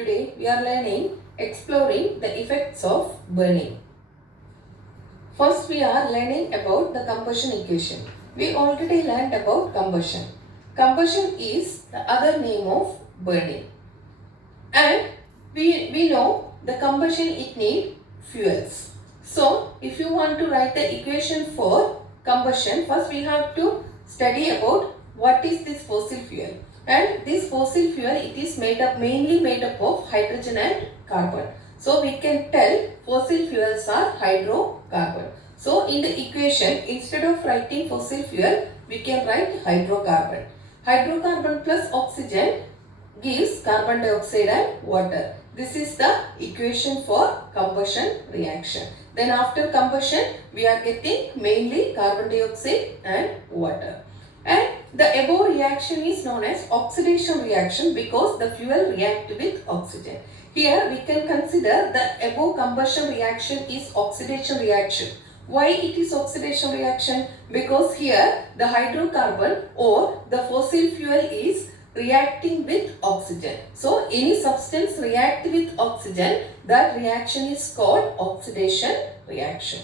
Today we are exploring the effects of burning. First we are learning about the combustion equation. We already learned about combustion. Combustion is the other name of burning. And we know the combustion it needs fuels. So if you want to write the equation for combustion, first we have to study about what is this fossil fuel. And this fossil fuel it is mainly made up of hydrogen and carbon. So we can tell fossil fuels are hydrocarbon. So in the equation instead of writing fossil fuel we can write hydrocarbon. Hydrocarbon plus oxygen gives carbon dioxide and water. This is the equation for combustion reaction. Then after combustion we are getting mainly carbon dioxide and water. And the above reaction is known as oxidation reaction because the fuel react with oxygen. Here we can consider the above combustion reaction is oxidation reaction. Why it is oxidation reaction? Because here the hydrocarbon or the fossil fuel is reacting with oxygen. So any substance react with oxygen, that reaction is called oxidation reaction.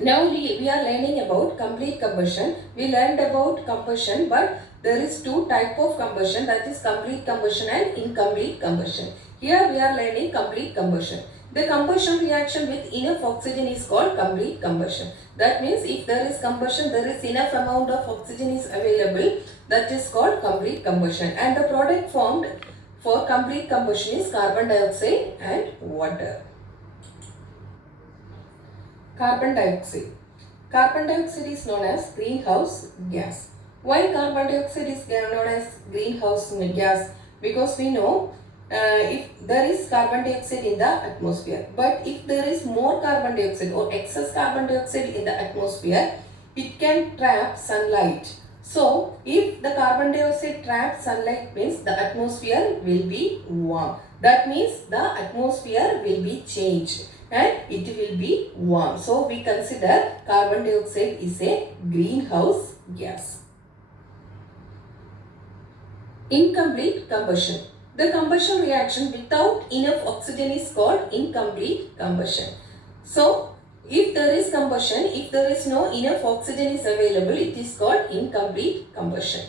Now we are learning about complete combustion. We learned about combustion, but there is two type of combustion, that is complete combustion and incomplete combustion. Here we are learning complete combustion. The combustion reaction with enough oxygen is called complete combustion. That means if there is combustion, there is enough amount of oxygen is available, that is called complete combustion. And the product formed for complete combustion is carbon dioxide and water. Carbon dioxide. Carbon dioxide is known as greenhouse gas. Why carbon dioxide is known as greenhouse gas? Because we know if there is carbon dioxide in the atmosphere, but if there is more carbon dioxide or excess carbon dioxide in the atmosphere, it can trap sunlight. So if the carbon dioxide traps sunlight means the atmosphere will be warm. That means the atmosphere will be changed and it will be warm. So we consider carbon dioxide is a greenhouse gas. Incomplete combustion. The combustion reaction without enough oxygen is called incomplete combustion. So if there is combustion, if there is no enough oxygen is available, it is called incomplete combustion.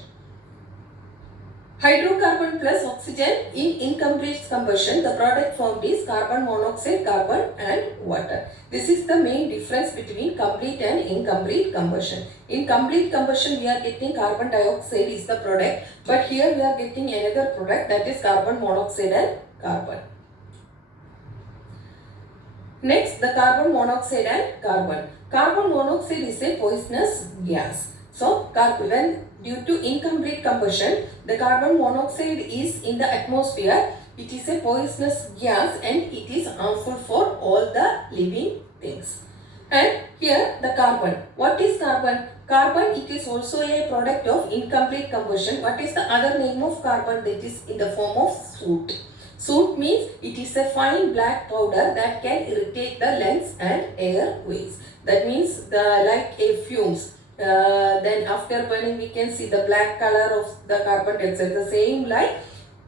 Hydrocarbon plus oxygen in incomplete combustion, the product formed is carbon monoxide, carbon and water. This is the main difference between complete and incomplete combustion. In complete combustion we are getting carbon dioxide is the product, but here we are getting another product, that is carbon monoxide and carbon. Next, the carbon monoxide and carbon. Carbon monoxide is a poisonous gas. So when due to incomplete combustion, the carbon monoxide is in the atmosphere. It is a poisonous gas and it is harmful for all the living things. And here the carbon. What is carbon? Carbon, it is also a product of incomplete combustion. What is the other name of carbon? That is in the form of soot. Soot means it is a fine black powder that can irritate the lungs and airways. That means like a fumes. Then after burning we can see the black color of the carbon dioxide. The same like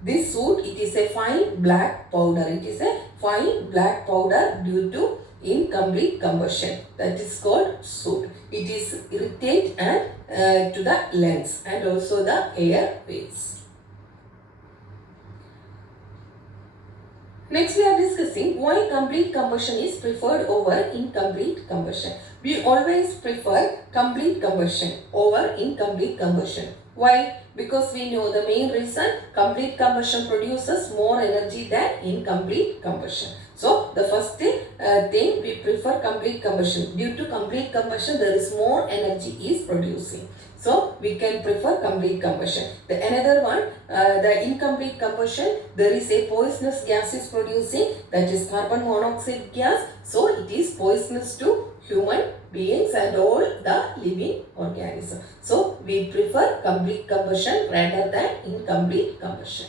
this soot, it is a fine black powder. It is a fine black powder due to incomplete combustion. That is called soot. It is irritate and to the lungs and also the airways. Next we are discussing why complete combustion is preferred over incomplete combustion. We always prefer complete combustion over incomplete combustion. Why? Because we know the main reason, complete combustion produces more energy than incomplete combustion. So the first thing we prefer complete combustion. Due to complete combustion there is more energy is producing. So we can prefer complete combustion. The another one, the incomplete combustion, there is a poisonous gas is producing, that is carbon monoxide gas. So it is poisonous to human beings and all the living organisms. So we prefer complete combustion rather than incomplete combustion.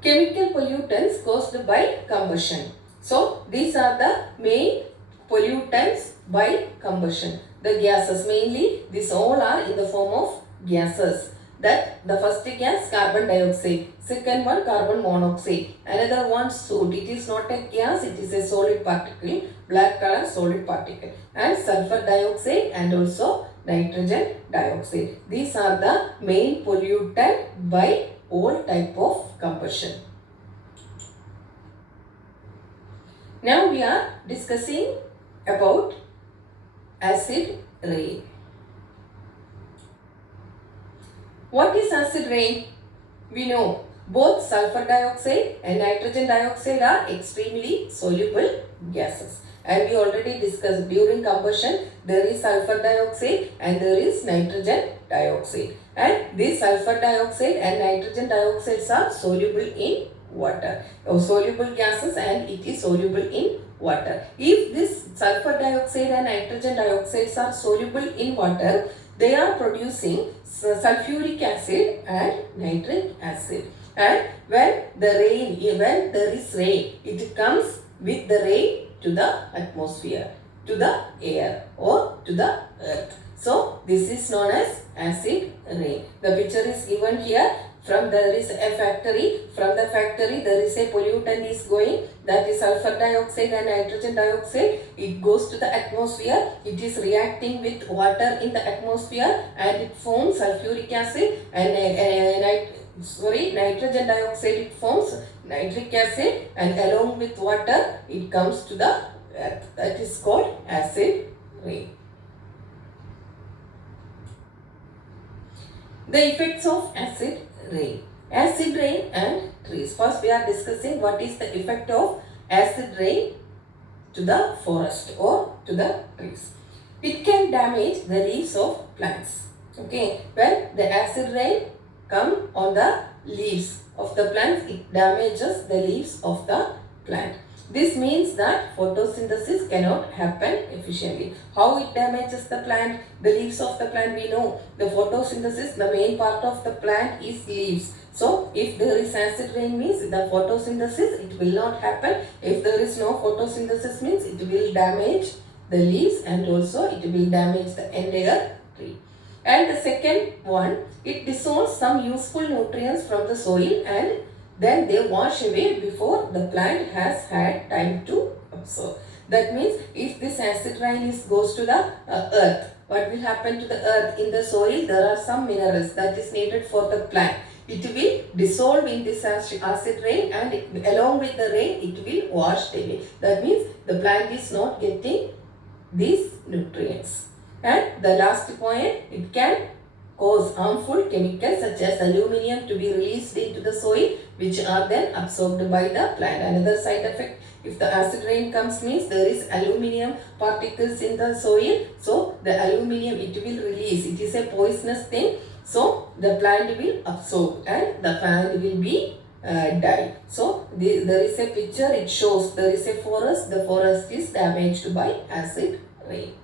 Chemical pollutants caused by combustion. So these are the main pollutants by combustion. The gases mainly, these all are in the form of gases. that the first gas carbon dioxide, second one carbon monoxide, another one soot. It is not a gas, it is a solid particle, black color solid particle, and sulfur dioxide and also nitrogen dioxide. These are the main pollutant by all type of combustion. Now we are discussing about acid rain. What is acid rain? We know both sulfur dioxide and nitrogen dioxide are extremely soluble gases. And we already discussed during combustion there is sulfur dioxide and there is nitrogen dioxide. And these sulfur dioxide and nitrogen dioxides are soluble in water. Soluble gases and it is soluble in water. If this sulfur dioxide and nitrogen dioxides are soluble in water, they are producing sulfuric acid and nitric acid. And when there is rain, it comes with the rain to the atmosphere, to the air or to the earth. So this is known as acid rain. The picture is given here. There is a factory. From the factory there is a pollutant is going, that is sulfur dioxide and nitrogen dioxide. It goes to the atmosphere. It is reacting with water in the atmosphere and it forms sulfuric acid and nitrogen dioxide. It forms nitric acid and along with water it comes to the earth. That is called acid rain. The effects of acid rain. Acid rain and trees. First we are discussing what is the effect of acid rain to the forest or to the trees. It can damage the leaves of plants. Okay, when the acid rain come on the leaves of the plants, it damages the leaves of the plant. This means that photosynthesis cannot happen efficiently. How it damages the plant? The leaves of the plant, we know the photosynthesis, the main part of the plant is leaves. So if there is acid rain means the photosynthesis, it will not happen. If there is no photosynthesis means it will damage the leaves and also it will damage the entire tree. And the second one, it dissolves some useful nutrients from the soil and then they wash away before the plant has had time to absorb. That means if this acid rain goes to the earth, what will happen to the earth? In the soil there are some minerals that is needed for the plant. It will dissolve in this acid rain and along with the rain it will wash away. That means the plant is not getting these nutrients. And the last point, it can cause harmful chemicals such as aluminium to be released into the soil, which are then absorbed by the plant. Another side effect, if the acid rain comes means there is aluminium particles in the soil, so the aluminium it will release. It is a poisonous thing, so the plant will absorb and the plant will be die. So there is a picture, it shows there is a forest, the forest is damaged by acid rain.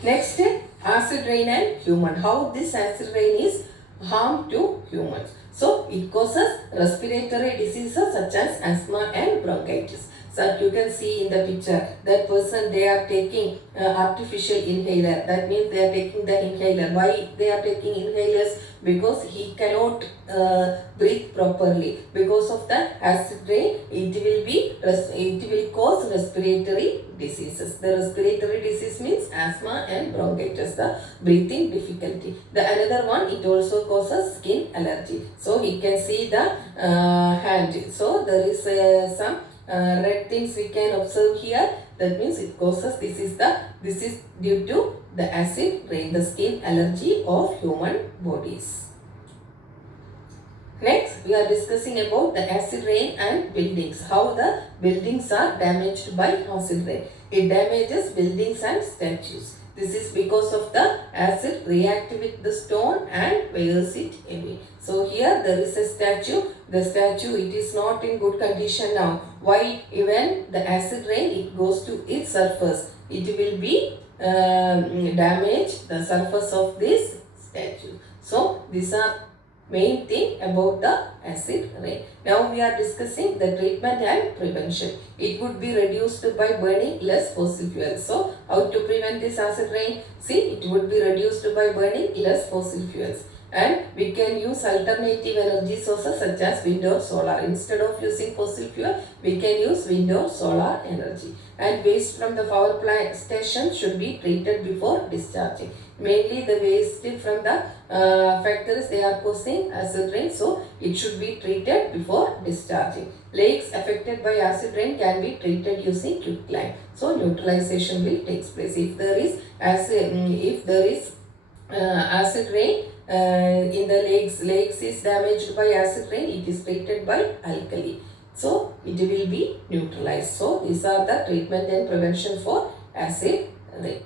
Next, acid rain and human. How this acid rain is harm to humans. So it causes respiratory diseases such as asthma and bronchitis. So you can see in the picture that person, they are taking artificial inhaler. That means they are taking the inhaler. Why they are taking inhalers? Because he cannot breathe properly. Because of the acid rain, it will cause respiratory diseases. The respiratory disease means asthma and bronchitis, the breathing difficulty. The another one, it also causes skin allergy. So we can see the hand. So there is some red things we can observe here. That means it causes, this is due to the acid rain, the skin allergy of human bodies. Next, we are discussing about the acid rain and buildings. How the buildings are damaged by acid rain. It damages buildings and statues. This is because of the acid react with the stone and wears it away. So here there is a statue. The statue, it is not in good condition now. Why? Even the acid rain, it goes to its surface. It will be damage the surface of this statue. So these are main thing about the acid rain. Now we are discussing the treatment and prevention. It would be reduced by burning less fossil fuels. So how to prevent this acid rain? See, it would be reduced by burning less fossil fuels. And we can use alternative energy sources such as wind or solar. Instead of using fossil fuel, we can use wind or solar energy. And waste from the power plant station should be treated before discharging. Mainly the waste from the factories, they are causing acid rain, so it should be treated before discharging. Lakes affected by acid rain can be treated using quicklime. So neutralization will take place. If there is acid rain in the lakes is damaged by acid rain, it is treated by alkali. So it will be neutralized. So these are the treatment and prevention for acid rain.